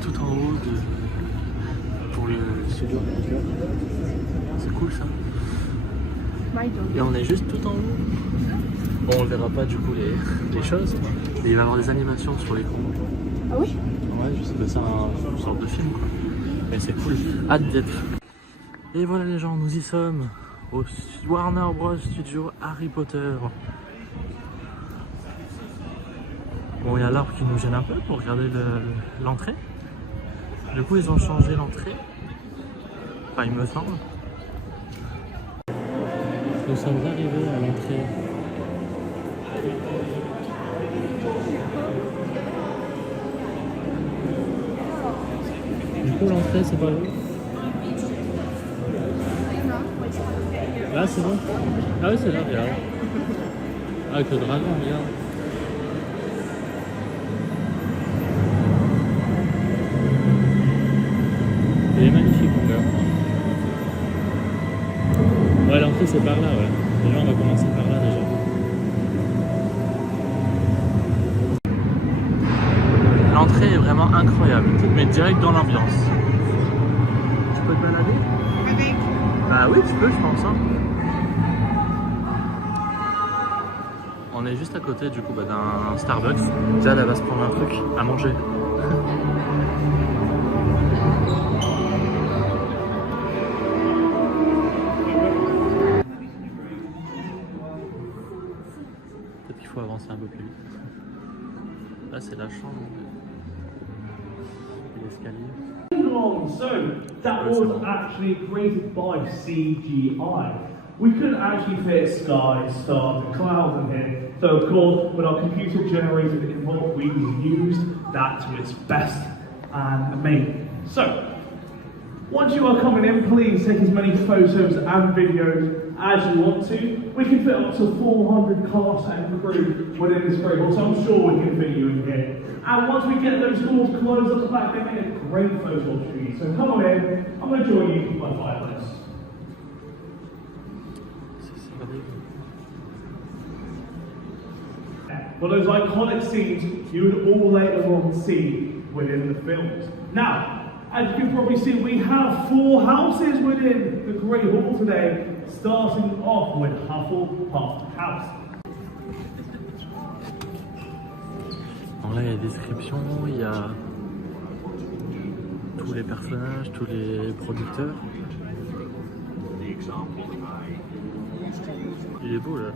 tout en haut pour le studio. C'est cool ça. Et on est juste tout en haut. Bon, on verra pas du coup les choses. Mais il va y avoir des animations sur l'écran. Ah oui? Ouais, je sais que c'est une sorte de film quoi. Mais c'est cool. Hâte d'être. Et voilà les gens, nous y sommes. Au Warner Bros Studio Harry Potter. Bon, il y a l'arbre qui nous gêne un peu pour regarder l'entrée. Du coup, ils ont changé l'entrée. Enfin, il me semble. Nous sommes arrivés à l'entrée. Du coup, l'entrée, c'est pas où? Là, c'est bon? Ah oui, c'est là, regarde. Ah, avec le dragon, regarde. Il est magnifique, mon gars. Ouais, l'entrée, c'est par là, ouais. Déjà, on va commencer par là, déjà. L'entrée est vraiment incroyable. Tu te mets direct dans l'ambiance. Tu peux te balader? Ah oui, tu peux, je pense. Hein. On est juste à côté du coup d'un Starbucks. Jade, elle va se prendre un truc à manger. Peut-être qu'il faut avancer un peu plus vite. Là, c'est la chambre. Et l'escalier. So that was actually created by CGI. We couldn't actually fit sky, stars, and clouds in here. So of course, with our computer generated input, we used that to its best and amazing. So once you are coming in, please take as many photos and videos as you want to. We can fit up to 400 cast and crew within this great hall, so I'm sure we can fit you in here. And once we get those doors closed at the back, they make a great photo opportunity. So come on in, I'm going to join you by 5 minutes. Well, those iconic scenes you would all later on see within the films. Now, as you can probably see, we have 4 houses within the Great Hall today, starting off with Hufflepuff House. Donc là, il y a des descriptions, il y a tous les personnages, tous les producteurs. Il est beau là.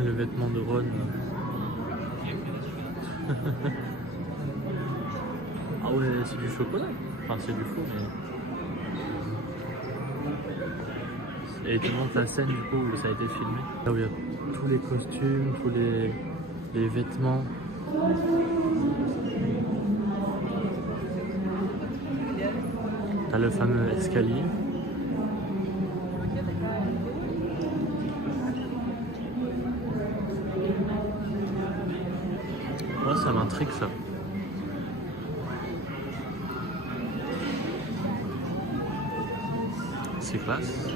Le vêtement de Ron. Ah ouais, c'est du chocolat. Enfin, c'est du faux, mais... Et tu montres la scène du coup où ça a été filmé. Là où il y a tous les costumes, tous les vêtements. T'as le fameux escalier. Moi, ça m'intrigue ça. C'est classe.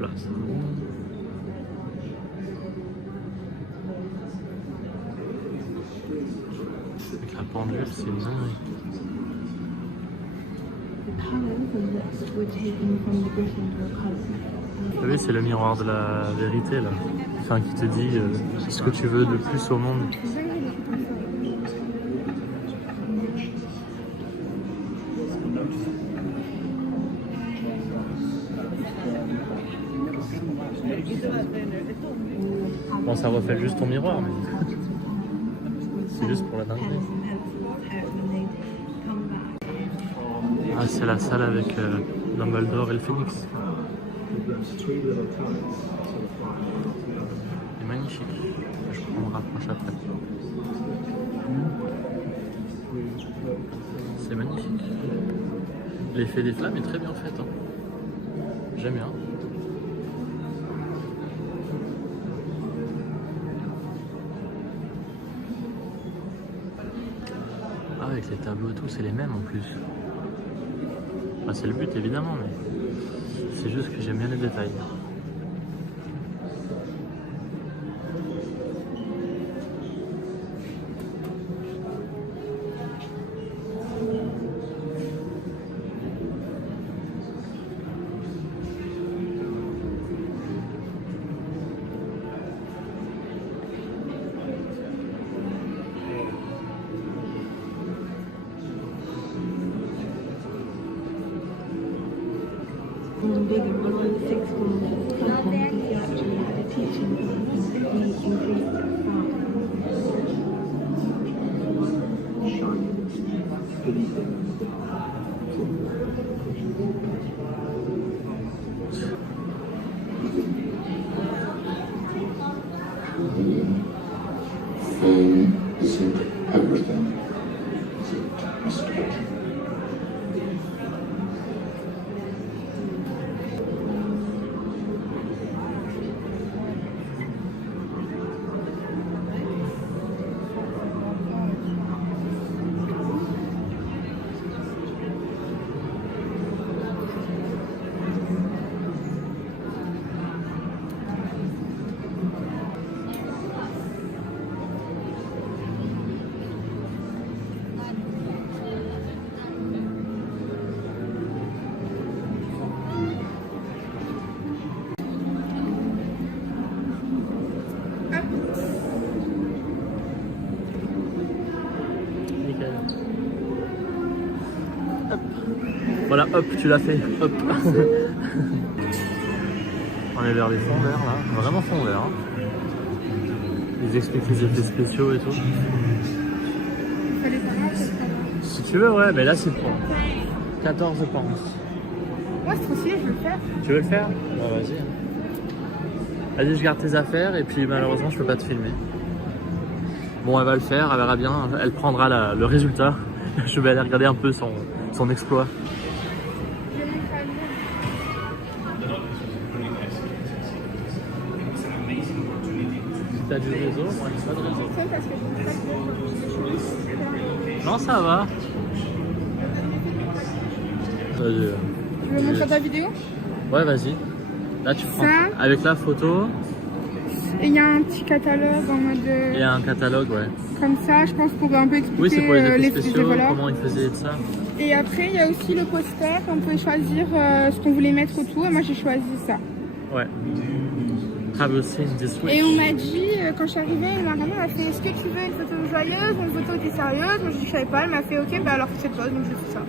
là, c'est avec la pendule, c'est une dinguerie. Vous savez, c'est le miroir de la vérité là. Enfin, qui te dit ce que tu veux de plus au monde. Bon, ça refait juste ton miroir, mais c'est juste pour la dinguerie. Ah, c'est la salle avec Dumbledore et le Phénix. C'est magnifique. Je me rapproche après. C'est magnifique. L'effet des flammes est très bien fait. Hein. J'aime bien. Ah, avec les tableaux et tout, c'est les mêmes en plus. Enfin, c'est le but évidemment, mais c'est juste que j'aime bien les détails. Bigger, but on the sixth one, he actually had a teaching and he increased Is it everything? Is it masturbation? Hop. Voilà, hop, tu l'as fait. Hop. On est vers les fonds verts là, vraiment fond vert. Hein. Ils expliquent les effets spéciaux et tout. Si tu veux, ouais, mais là c'est pour 14 je pense. Ouais, c'est trop stylé, je veux le faire. Tu veux le faire? Bah vas-y. Vas-y, je garde tes affaires et puis malheureusement je peux pas te filmer. Bon, elle va le faire, elle verra bien, elle prendra le résultat. Je vais aller regarder un peu son exploit. Si t'as du réseau, moi j'ai pas de réseau. Non, ça va. Vas-y. Tu veux montrer ta vidéo? Ouais, vas-y. Là, tu prends ça. Avec la photo. Et il y a un petit catalogue en mode. Il y a un catalogue, ouais. Comme ça, je pense, pour un peu expliquer oui, c'est pour les effets spéciaux, voilà. comment ils faisaient de ça. Et après, il y a aussi le poster. On peut choisir ce qu'on voulait mettre autour. Et moi, j'ai choisi ça. Ouais. Have you seen this witch? Et on m'a dit, quand je suis arrivée, ma maman m'a fait: est-ce que tu veux une photo joyeuse ou une photo sérieuse? Moi, je ne savais pas. Elle m'a fait: ok, bah alors fais cette pose. Donc, j'ai fait ça.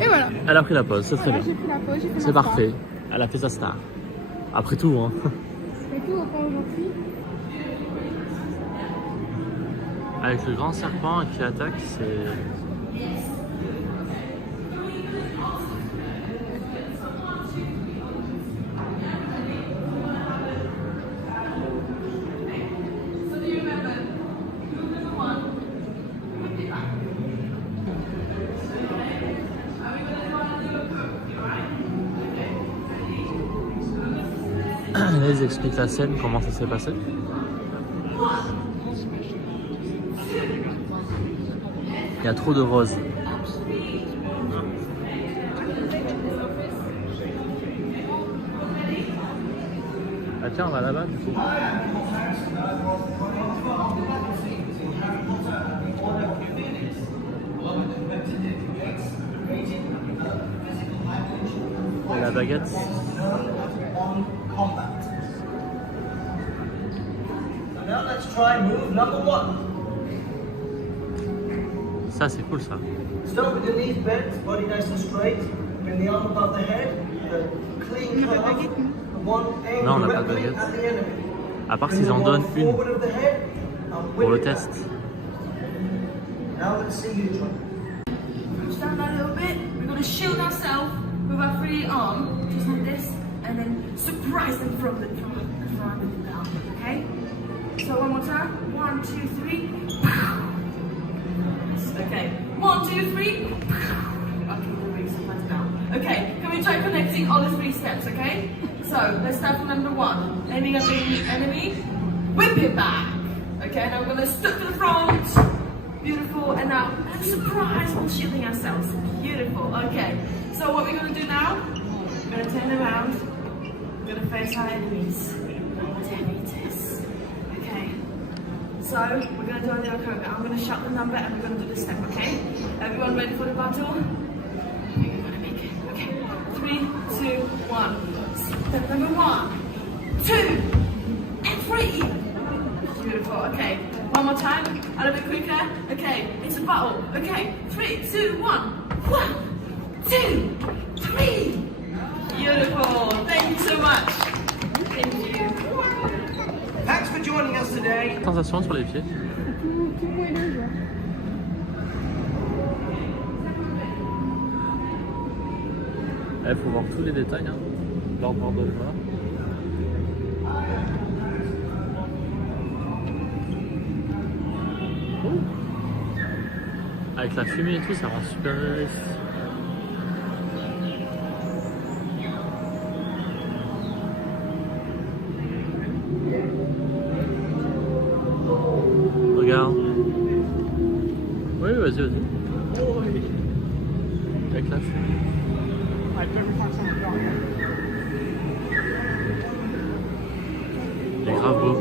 Et voilà. Elle a pris la pause, c'est très Voilà, bien. j'ai pris la pause, j'ai fait C'est ma parfait. Elle a fait sa star. Après tout, hein. C'est tout au point aujourd'hui. Avec le grand serpent qui attaque, c'est... Là, ils expliquent la scène, comment ça s'est passé. Il y a trop de roses. Ah tiens, on va là-bas du coup. Et la baguette. Now let's try move number 1. Ça c'est cool ça. Start with the knees bent, body nice and straight. Bring the arm above the head. Clean curve. One aim Non, on n'a pas de directly baguette. at the enemy. À part s'ils en donnent une Forward of the head and pour le whip it. test. Now let's see you try. Stand a little bit. We're going to shield ourselves with our free arm, just like this, and then surprise them from the front and the down. Okay? So one more time. 1, 2, 3. Okay. 1, 2, 3. Okay, moving sometimes down. Okay, can we try connecting all the 3 steps? Okay. So let's start from number 1. Aiming at the enemy. Whip it back. Okay. Now we're going to step to the front. Beautiful, and now surprise, we're shielding ourselves. Beautiful, okay. So what we're going to do now, we're going to turn around, we're going to face our enemies. 10 meters. Okay. So we're going to do our little code. I'm going to shout the number and we're going to do the step, okay? Everyone ready for the battle? We're going to make it. Okay. 3, 2, 1. Step number 1, 2, and 3. Beautiful, okay. One more time, a little bit quicker. Okay, it's a battle. Okay, 3, 2, 1. 1, 2, 3. Beautiful. Thank you so much. Thank you. Thanks for joining us today. Sensation sur les pieds. Tout moelleux, genre. Il faut voir tous les détails. Hein. L'ordre de loi. Avec la fumée et tout, ça rend super réaliste. Regarde. Oui, vas-y, vas-y. Avec la fumée. Il est grave beau.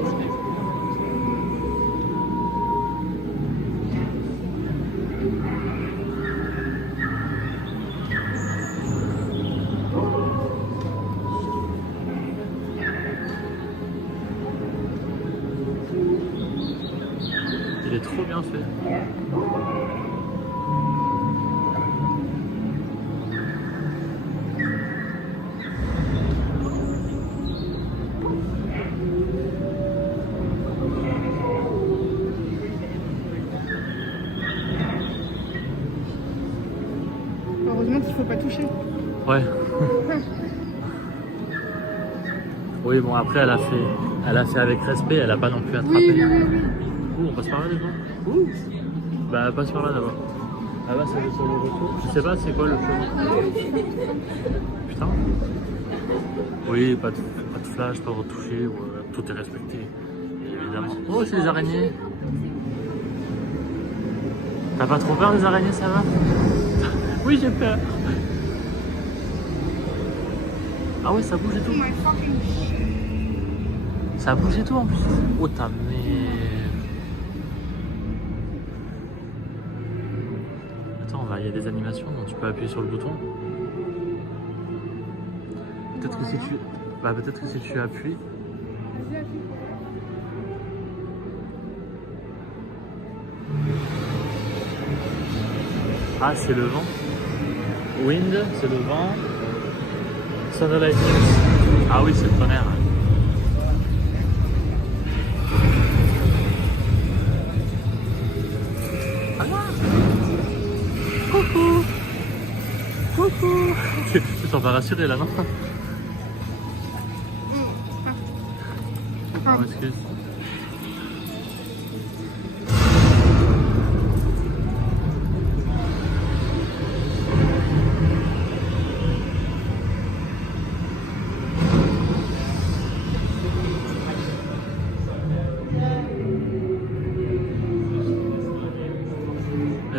Il est trop bien fait. Heureusement qu'il faut pas toucher. Ouais. Oui, bon après elle a fait avec respect, elle a pas non plus attrapé. Oui. Ouh, on passe par là devant. Ouh. Bah passe par là d'abord. Ah bah c'est sur le retour. Je sais pas c'est quoi le chemin. Putain. Oui, pas de flash, pas de retouché, tout est respecté. Évidemment. Oh c'est les araignées. T'as pas trop peur des araignées, ça va? Oui j'ai peur. Ah ouais ça bouge et tout. Oh my fucking shit. Ça bouge et tout en plus. Oh ta merde. Attends, il y a des animations dont tu peux appuyer sur le bouton. Peut-être que si tu... Bah peut-être que si tu appuies... Vas-y, appuie. Ah c'est le vent. Wind, c'est le vent. Thunder Lightning. Ah oui c'est le tonnerre. Coucou. Coucou. Tu t'en vas rassurer là, non? Ah. Oh, excuse.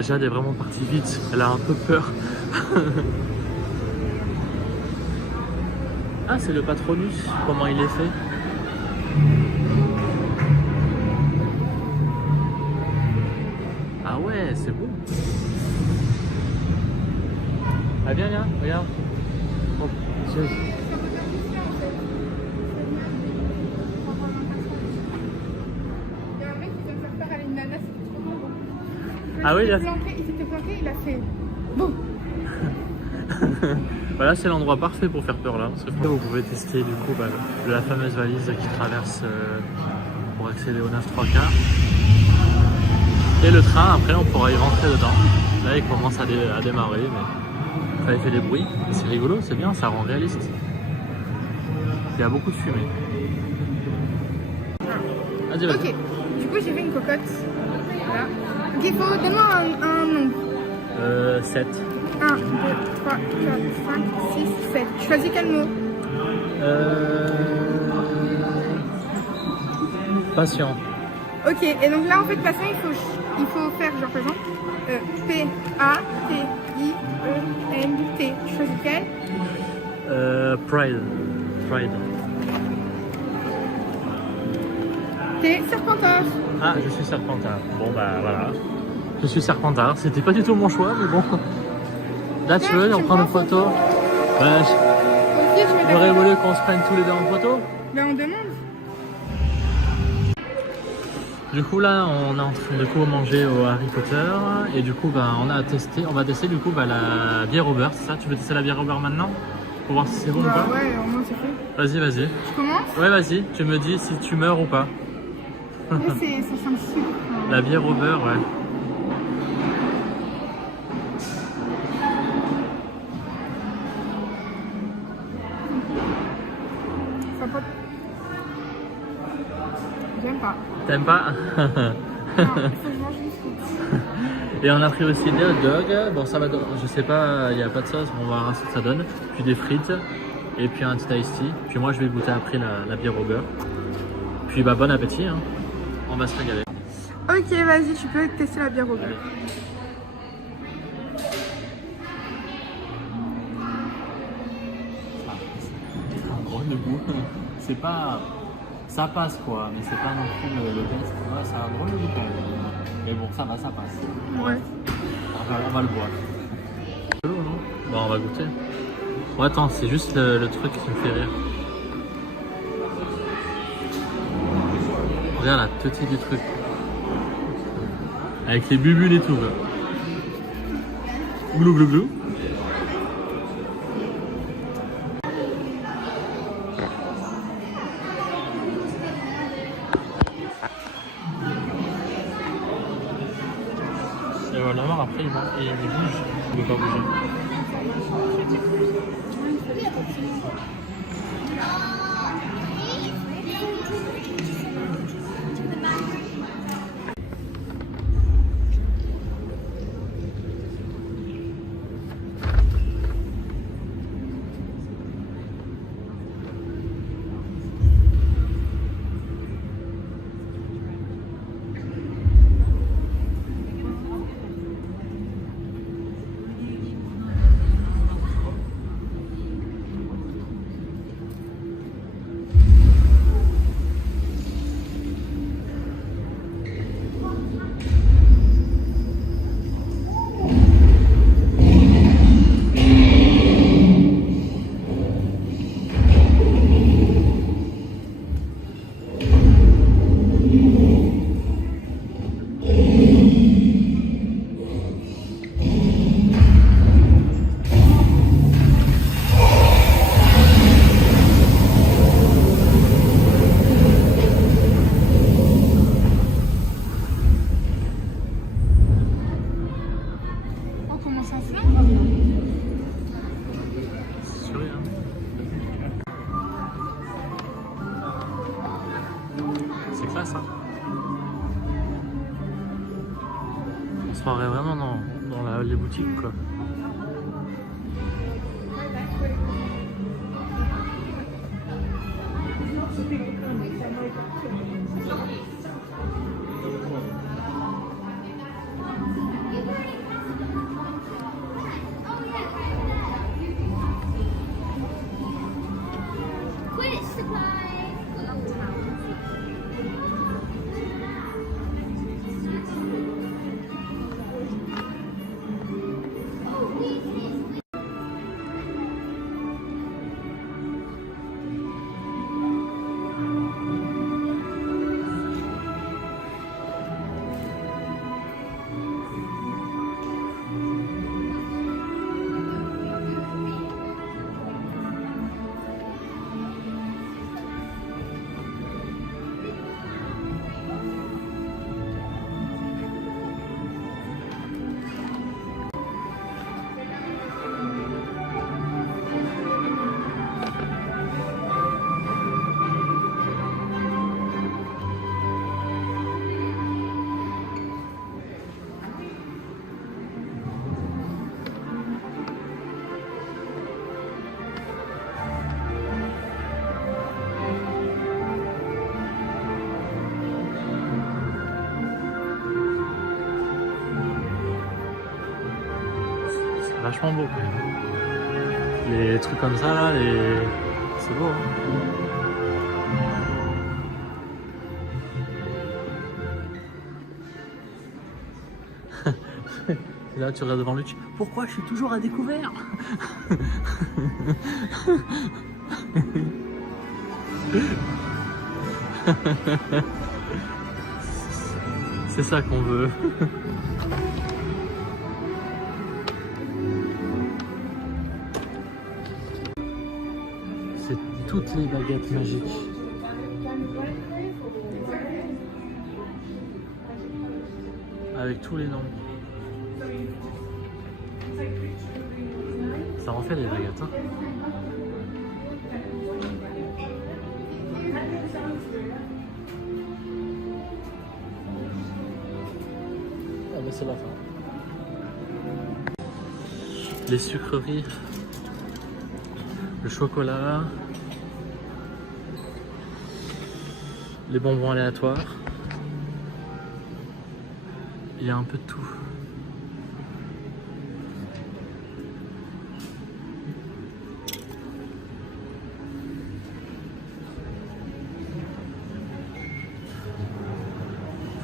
Jade est vraiment partie vite, elle a un peu peur. Ah, c'est le Patronus, comment il est fait? Ah ouais, c'est beau. Ah viens, viens, regarde. Oh, c'est... Ah oui, il s'était planqué, il a fait boum. Voilà, c'est l'endroit parfait pour faire peur là. Parce que vous pouvez tester du coup la fameuse valise qui traverse pour accéder au 9-3/4. Et le train, après, on pourra y rentrer dedans. Là, il commence à démarrer, mais ça fait des bruits. C'est rigolo, c'est bien, ça rend réaliste. Il y a beaucoup de fumée. Vas-y, vas-y. Ok, du coup, j'ai fait une cocotte. Voilà. Ok, il faut donner un nombre. 7. 1, 2, 3, 4, 5, 6, 7. Choisis quel mot? Patient. Ok, et donc là, en fait, patient, il faut faire, genre, par exemple, P-A-T-I-E-N-T. Tu choisis quel? Pride. Pride. T'es Serpentard. Ah, je suis Serpentard. Bon, bah voilà. Je suis Serpentard. C'était pas du tout mon choix, mais bon. Là, tu veux, on prend une photo. Bah, j'aurais voulu qu'on se prenne tous les deux en photo. Ben, on demande. Du coup, là, on est en train de manger au Harry Potter. Et du coup, bah, on va tester du coup la bière au beurre. C'est ça? Tu veux tester la bière au beurre maintenant? Pour voir si c'est bon ou pas? Ouais, au moins c'est fait. Vas-y, vas-y. Je commence? Ouais, vas-y. Tu me dis si tu meurs ou pas. Ça sent super. La bière au beurre, ouais. Ça peut... J'aime pas. T'aimes pas? Non, il faut que je mange une soupe. Et on a pris aussi des hot dogs. Bon, ça va, je sais pas, il n'y a pas de sauce, on va voir ce que ça donne. Puis des frites. Et puis un petit iced tea. Puis moi, je vais goûter après la bière au beurre. Puis bah, bon appétit, hein. On va se régaler. Ok, vas-y, tu peux tester la bière au beurre. C'est un drôle de goût. C'est pas... Ça passe quoi, mais c'est pas non plus le best. Ouais, c'est un drôle de goût quand même. Mais bon, ça va, ça passe. Ouais. On va le boire. Non? Bon, on va goûter. Bon, attends, c'est juste le truc qui me fait rire. Regarde la teuté du truc. Avec les bulles et tout. Là. Glou glou glou. Et voilà, après il bouge. Il ne veut pas bouger. C'est classe, hein. On se croirait vraiment dans les boutiques, quoi. Vachement beau quand même. Les trucs comme ça là, c'est beau. Hein. Là tu restes devant lui, tu... Pourquoi je suis toujours à découvert? C'est ça qu'on veut. C'est toutes les baguettes magiques. Avec tous les noms. Ça en fait des baguettes, hein. Ah mais c'est la fin. Les sucreries, le chocolat, les bonbons aléatoires. Il y a un peu de tout.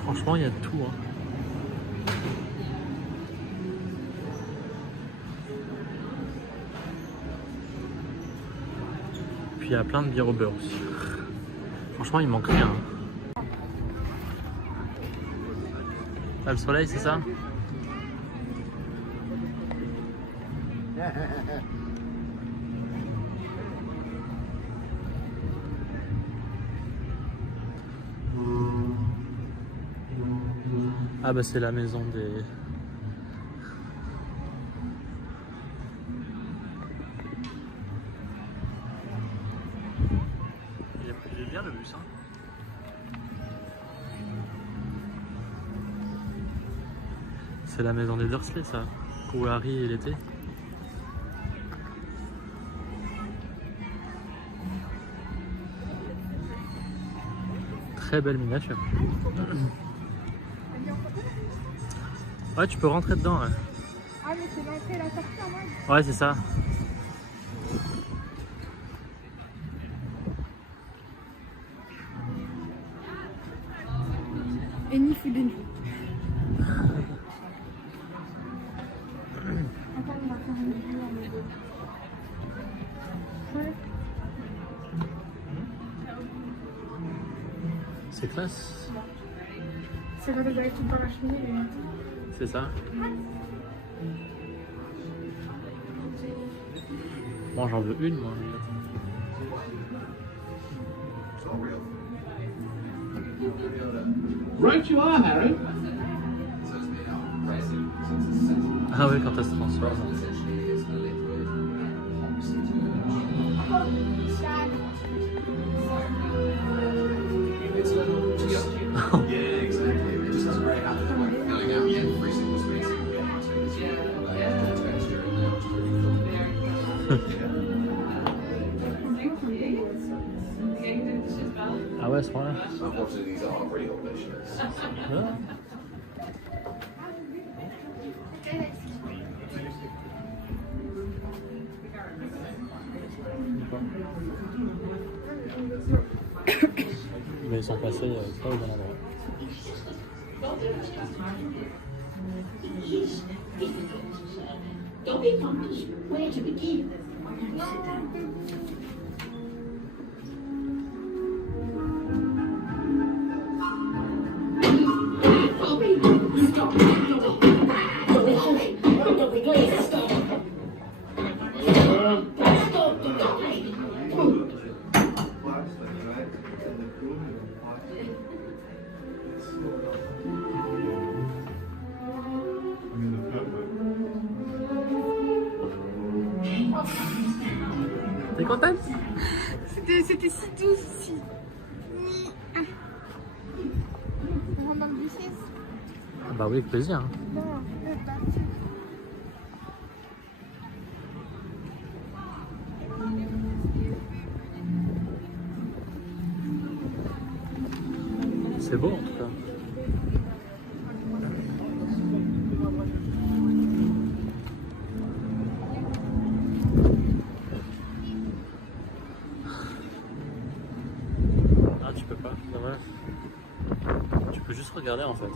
Franchement, il y a de tout. Hein. Puis il y a plein de bières au beurre aussi. Franchement, il manque rien. Ah, le soleil, c'est ça? Ah bah c'est la maison des... Il est bien le bus, hein. C'est la maison des Dursley, ça, où Harry il était. Très belle miniature. Ouais, tu peux rentrer dedans. Ouais. Ah, mais c'est l'entrée et la sortie en mode. Ouais, c'est ça. Et ni fou d'une. C'est classe. C'est quand j'arrive tout par la cheminée. Mais... C'est ça. Bon, j'en veux une, moi. Right you are, Harry. Ah oui, quand elle se transforme. Ah ouais, à ce point-là. Mais ils sont passés pas au bon endroit. Don't be pumped. Where to begin? T'es contente? C'était si doux, si... On rentre dans le bus. Bah oui, avec plaisir. Hein. Non, C'est beau en tout cas. pas, dommage. Tu peux juste regarder en fait.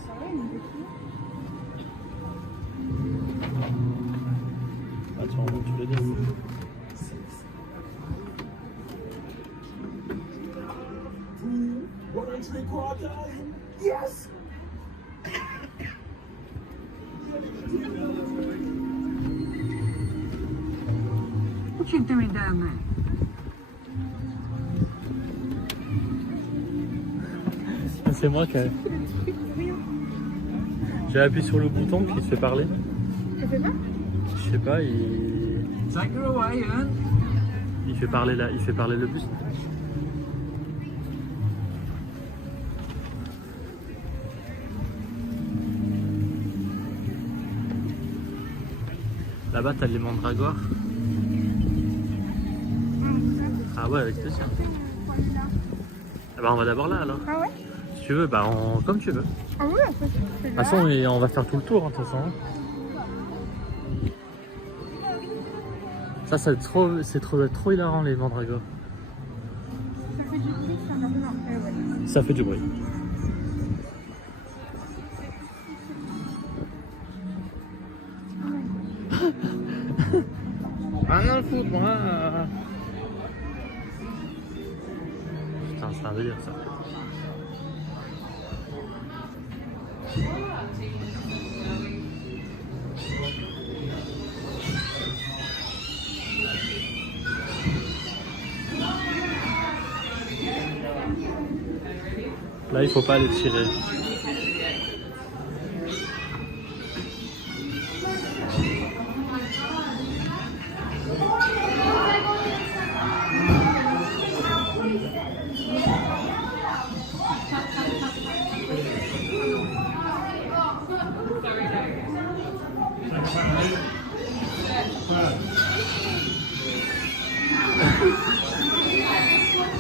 Attends, tu le dis. Yes! What you doing down there? C'est moi qui ai... J'ai appuyé sur le bouton qui te fait parler. Ça fait pas? Je sais pas, il... Take her away, hein? Il fait parler là, il fait parler le bus. Là-bas, t'as les mandragores. Ah ouais, avec plaisir. Ah bah on va d'abord là alors. Ah ouais? Si tu veux, bah comme tu veux. Ah oui, après, De toute façon, on va faire tout le tour, hein, de toute façon. Ça va être trop hilarant, les mandragores. Ça fait du bruit, ça non, ouais. Ça fait du bruit. Ah non, le foot, moi. Putain, c'est un délire ça. Là, il faut pas les tirer.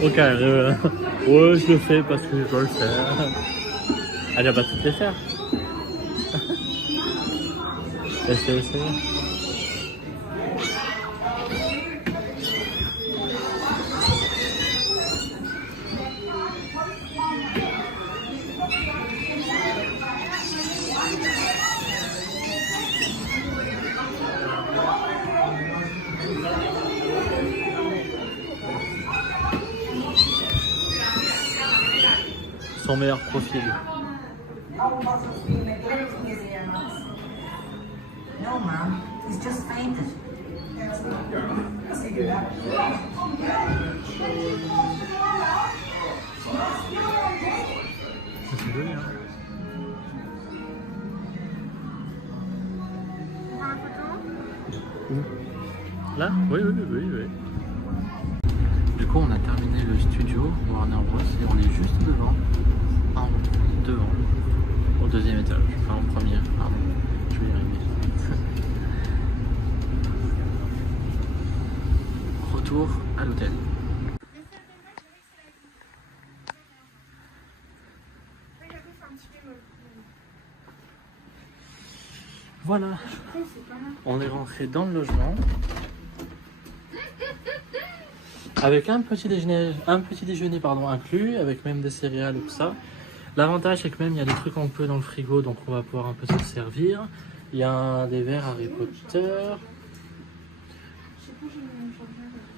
Ok, ouais, je le fais parce que je dois le faire. Elle va pas toutes les faire. Essaye. Son meilleur profil. No, Mom. He's just fainted. C'est joli, hein. Là? Oui. Du coup, on a terminé le studio Warner Bros et on est juste devant. Devant. Au deuxième étage. Enfin, au premier. Pardon. Je vais y arriver. Retour à l'hôtel. Voilà. On est rentré dans le logement. Avec un petit déjeuner inclus, avec même des céréales et tout ça. L'avantage c'est que même il y a des trucs un peu dans le frigo, donc on va pouvoir un peu se servir. Il y a des verres Harry Potter.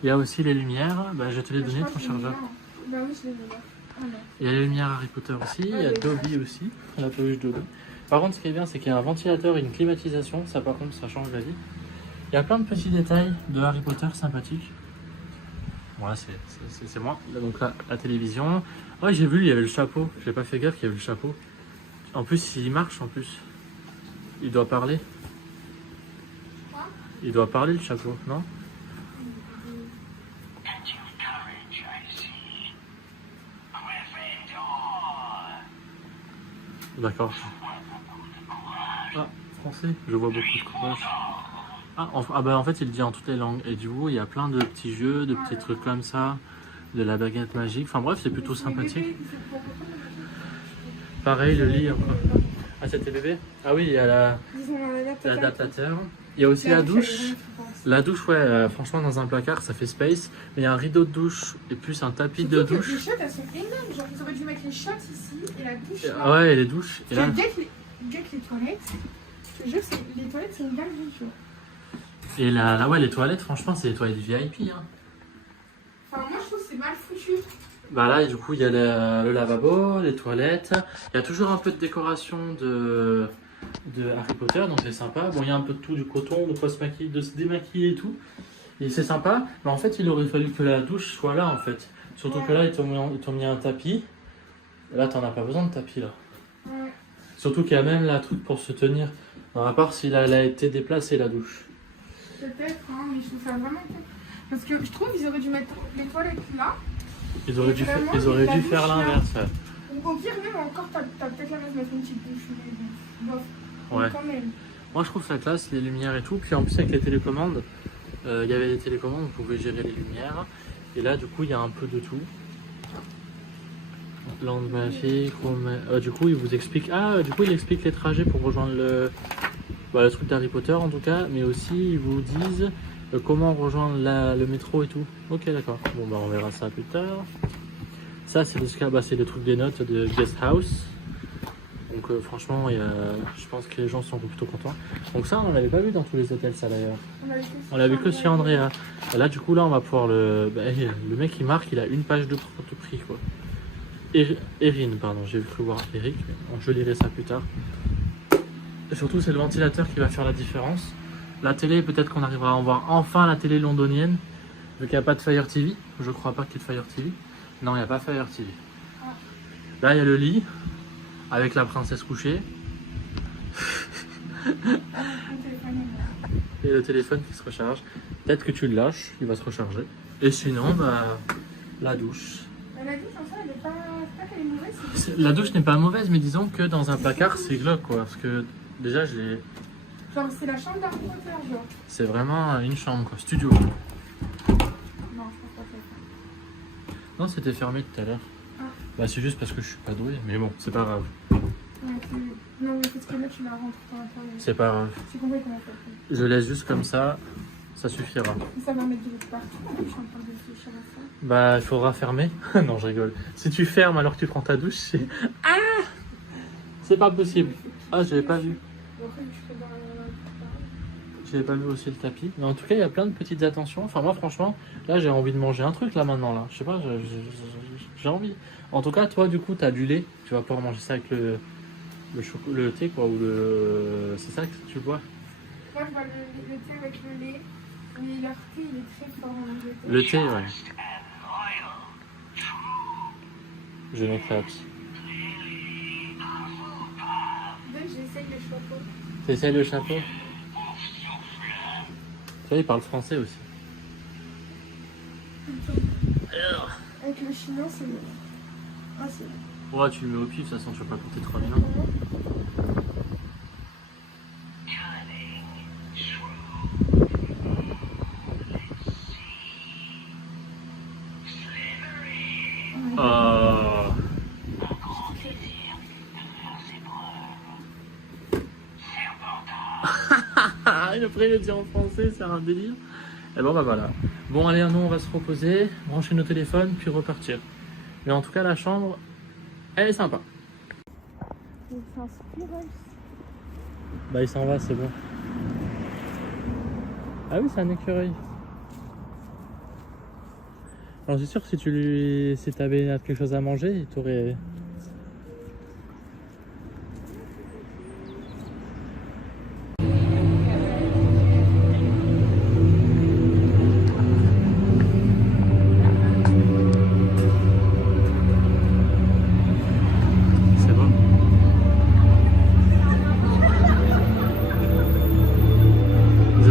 Il y a aussi les lumières. Bah, je te l'ai donné ton chargeur. Bah oui, je l'ai déjà. Il y a les lumières Harry Potter aussi. Il y a Dobby aussi, la peluche Dobby. Par contre, ce qui est bien, c'est qu'il y a un ventilateur et une climatisation. Ça, par contre, ça change la vie. Il y a plein de petits détails de Harry Potter sympathiques. Voilà, c'est moi. Donc là, la télévision. Ouais, j'ai vu, il y avait le chapeau. J'ai pas fait gaffe qu'il y avait le chapeau. En plus, il marche en plus. Il doit parler. Il doit parler le chapeau, non? D'accord. Ah, français. Je vois beaucoup de courage. Ah bah en fait il dit en toutes les langues. Et du coup il y a plein de petits jeux, de petits trucs comme ça, de la baguette magique. Enfin bref, c'est plutôt sympathique. Pareil le lit encore. Ah c'était bébé? Ah oui, il y a l'adaptateur. Il y a aussi la douche. La douche, ouais, franchement, dans un placard, ça fait space. Mais il y a un rideau de douche et plus un tapis de douche. Les chiottes, elles sont énormes. Genre, ils auraient dû mettre les chiottes ici et la douche là. Ouais, et les douches. Et là... Dès que les toilettes, je te jure, les toilettes, c'est une galerie, tu vois. Et là, ouais, les toilettes, franchement, c'est les toilettes VIP. Hein. Enfin, moi, je trouve que c'est mal foutu. Bah là, du coup, il y a le lavabo, les toilettes. Il y a toujours un peu de décoration de Harry Potter, donc c'est sympa. Bon, il y a un peu de tout, du coton, de quoi se maquiller, de se démaquiller et tout. Et c'est sympa. Mais en fait, il aurait fallu que la douche soit là, en fait. Surtout que là, ils t'ont mis un tapis. Et là, t'en as pas besoin de tapis, là. Ouais. Surtout qu'il y a même la truc pour se tenir. À part s'il a été déplacé, la douche. Peut-être, hein, mais je trouve ça vraiment cool. Parce que je trouve qu'ils auraient dû mettre les toilettes là. Ils auraient dû faire l'inverse. Ou au pire, même encore, t'as peut-être la place de mettre une petite douche. Mais bof. Ouais. Quand même. Moi, je trouve ça classe, les lumières et tout. Puis en plus, avec les télécommandes, il y avait des télécommandes, vous pouvez gérer les lumières. Et là, du coup, il y a un peu de tout. Lampe magique, du coup, il vous explique. Du coup, il explique les trajets pour rejoindre le truc d'Harry Potter en tout cas, mais aussi ils vous disent comment rejoindre le métro et tout. Ok, d'accord. Bon, bah, on verra ça plus tard. Ça, c'est le truc des notes de Guest House. Donc, franchement, je pense que les gens sont plutôt contents. Donc, ça, on l'avait pas vu dans tous les hôtels, ça d'ailleurs. On l'a vu que chez Andrea. Et là, du coup, là, on va pouvoir le mec, il marque, il a une page de prix, quoi. Erin, pardon, j'ai cru voir Eric, mais je lirai ça plus tard. Et surtout, c'est le ventilateur qui va faire la différence. La télé, peut-être qu'on arrivera à en voir enfin la télé londonienne, vu qu'il n'y a pas de Fire TV. Je crois pas qu'il y ait de Fire TV. Non, il n'y a pas Fire TV. Là, il y a le lit, avec la princesse couchée. Et le téléphone qui se recharge. Peut-être que tu le lâches, il va se recharger. Et sinon, bah, la douche. La douche, en fait, elle est pas qu'elle est mauvaise. La douche n'est pas mauvaise, mais disons que dans un placard, c'est glauque, quoi. Parce que déjà, genre, c'est la chambre d'Harry Potter, genre. c'est vraiment une chambre, quoi. Studio. Non, je pense pas que c'est ça. Non, c'était fermé tout à l'heure. Bah, c'est juste parce que je suis pas doué, mais bon, c'est pas grave. Ouais, non, mais parce que là, tu la rentres dans l'intérieur. C'est pas grave. C'est complètement fait. Je laisse juste comme ça suffira. Ça va mettre de l'autre partout. Je suis en train de réfléchir à ça. Bah, il faudra fermer. Non, je rigole. Si tu fermes alors que tu prends ta douche, c'est... Ah! C'est pas possible. Ah, j'avais pas vu. J'avais pas vu aussi le tapis. Mais en tout cas, il y a plein de petites attentions. Enfin, moi, franchement, là, j'ai envie de manger un truc, là, maintenant, là. Je sais pas, j'ai envie. En tout cas, toi, du coup, t'as du lait. Tu vas pouvoir manger ça avec le thé, quoi, ou le... C'est ça que tu bois? Moi, je bois le thé avec le lait. Mais leur thé, il est très fort en Angleterre. Le thé, ouais. Je m'éclate. Donc, j'essaye le chapeau. T'essayes le chapeau? Tu vois, il parle français aussi. Avec le chinois, c'est mieux. Ah, c'est bon. Ouais, tu le mets au pif, de toute façon, tu vas pas compter 3000 ans. Après, il le dit en français, c'est un délire. Et bon, bah voilà. Bon, allez, nous, on va se reposer, brancher nos téléphones, puis repartir. Mais en tout cas, la chambre, elle est sympa. C'est un squirrel. Bah, il s'en va, c'est bon. Ah oui, c'est un écureuil. Alors, c'est sûr que si t'avais quelque chose à manger, il t'aurait...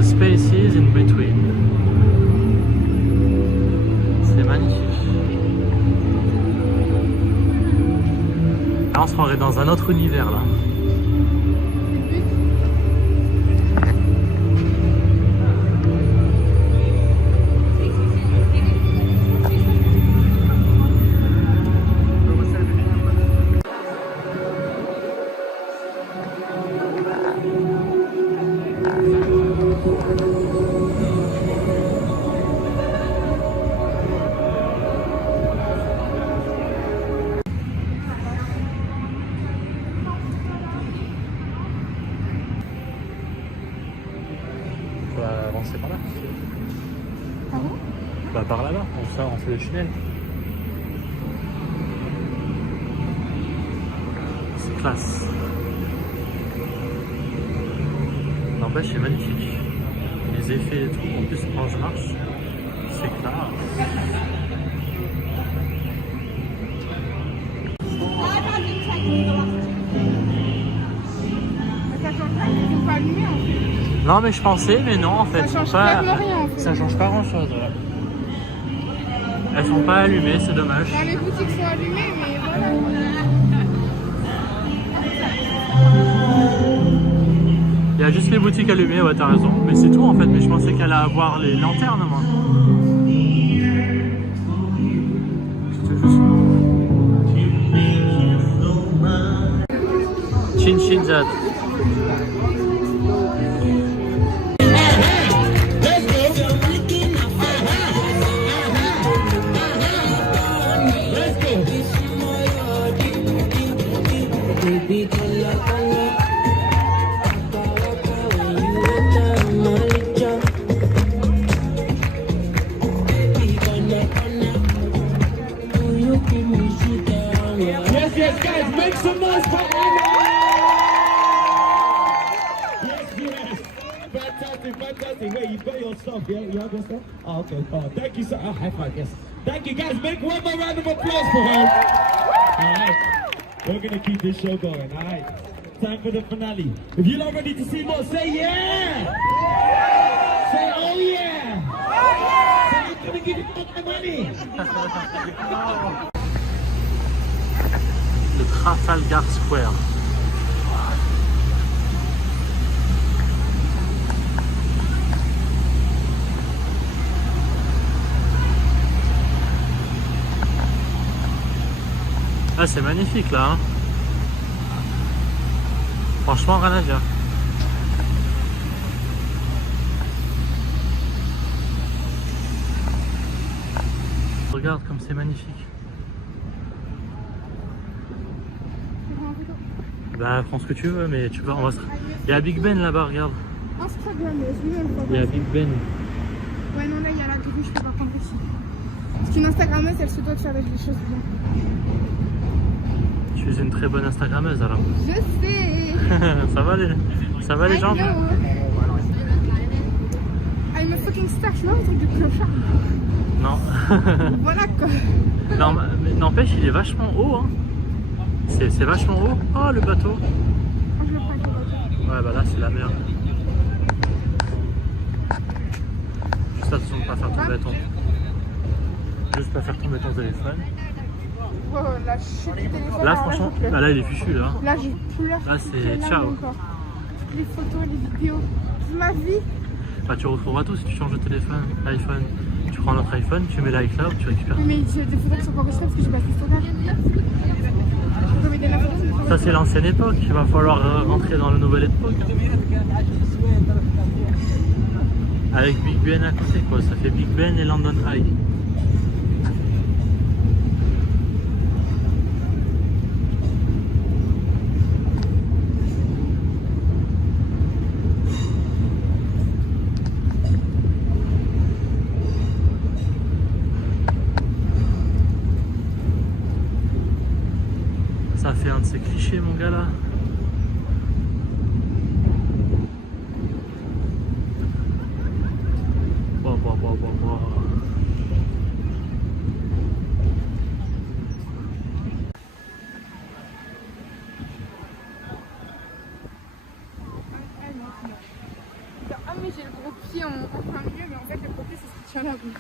Spaces in between. C'est magnifique. Là, on se croirait dans un autre univers là. par là-bas, on sort, on fait le tunnel. C'est classe. N'empêche, c'est magnifique. Les effets et tout, en plus quand je marche, c'est classe. Pas allumé, en fait. Non mais je pensais, mais non en fait. Ça change clairement rien en fait. Ça change pas grand chose. Ouais. Elles sont pas allumées, c'est dommage. Enfin, les boutiques sont allumées, mais voilà. Il y a juste les boutiques allumées, ouais t'as raison. Mais c'est tout en fait, mais je pensais qu'elle allait avoir les lanternes moi. C'était juste... Chin Chin Zad. Yes, guys, make some noise for Anna! Yes. Fantastic. Wait, you got your stuff, yeah? You have your stuff? Oh, okay. Oh, thank you, sir. Oh, high five, yes. Thank you, guys. Make one more round of applause for her. All right. We're going to keep this show going, all right? Time for the finale. If you're not ready to see more, say yeah! Say oh yeah! Say I'm going to give you all my money! Le Trafalgar Square. Ah c'est magnifique là hein. Franchement rien à dire. Regarde comme c'est magnifique. Bah prends ce que tu veux mais tu vois on va se... Il y a Big Ben là-bas regarde. Ah c'est très bien mais je vais le faire. Il y a Big Ben. Ouais non là il y a la grue, je peux pas prendre ici. Parce qu'une Instagrammeuse elle se doit de faire des choses bien. Tu es une très bonne Instagrammeuse alors. Je sais. Ça va les gens. I'm a fucking star, je suis pas un truc de clochard. Non. Voilà quoi. Non mais n'empêche il est vachement haut hein. C'est vachement haut. Oh le bateau. Je le prends avec le bateau. Ouais bah là c'est la mer. Juste attention de pas faire tomber ton. Juste pas faire tomber ton téléphone. Oh, la chute du téléphone. Là franchement, bah là il est fichu là. Là j'ai pleuré. Là c'est ciao. Encore. Les photos, les vidéos, toute ma vie. Bah tu retrouveras tout si tu changes de téléphone, iPhone. Tu prends notre iPhone, tu mets l'iCloud, tu récupères. Oui, mais j'ai des photos qui sont pas enregistrées parce que j'ai pas fait stockage. Je peux m'aider la photo. Ça c'est l'ancienne époque, il va falloir rentrer dans la nouvelle époque. Avec Big Ben à côté quoi, ça fait Big Ben et London Eye. Ça fait un de ces clichés mon gars là. Bon. Ah mais j'ai le gros pied en plein milieu mais en fait le gros pied c'est ce qui tient la roue.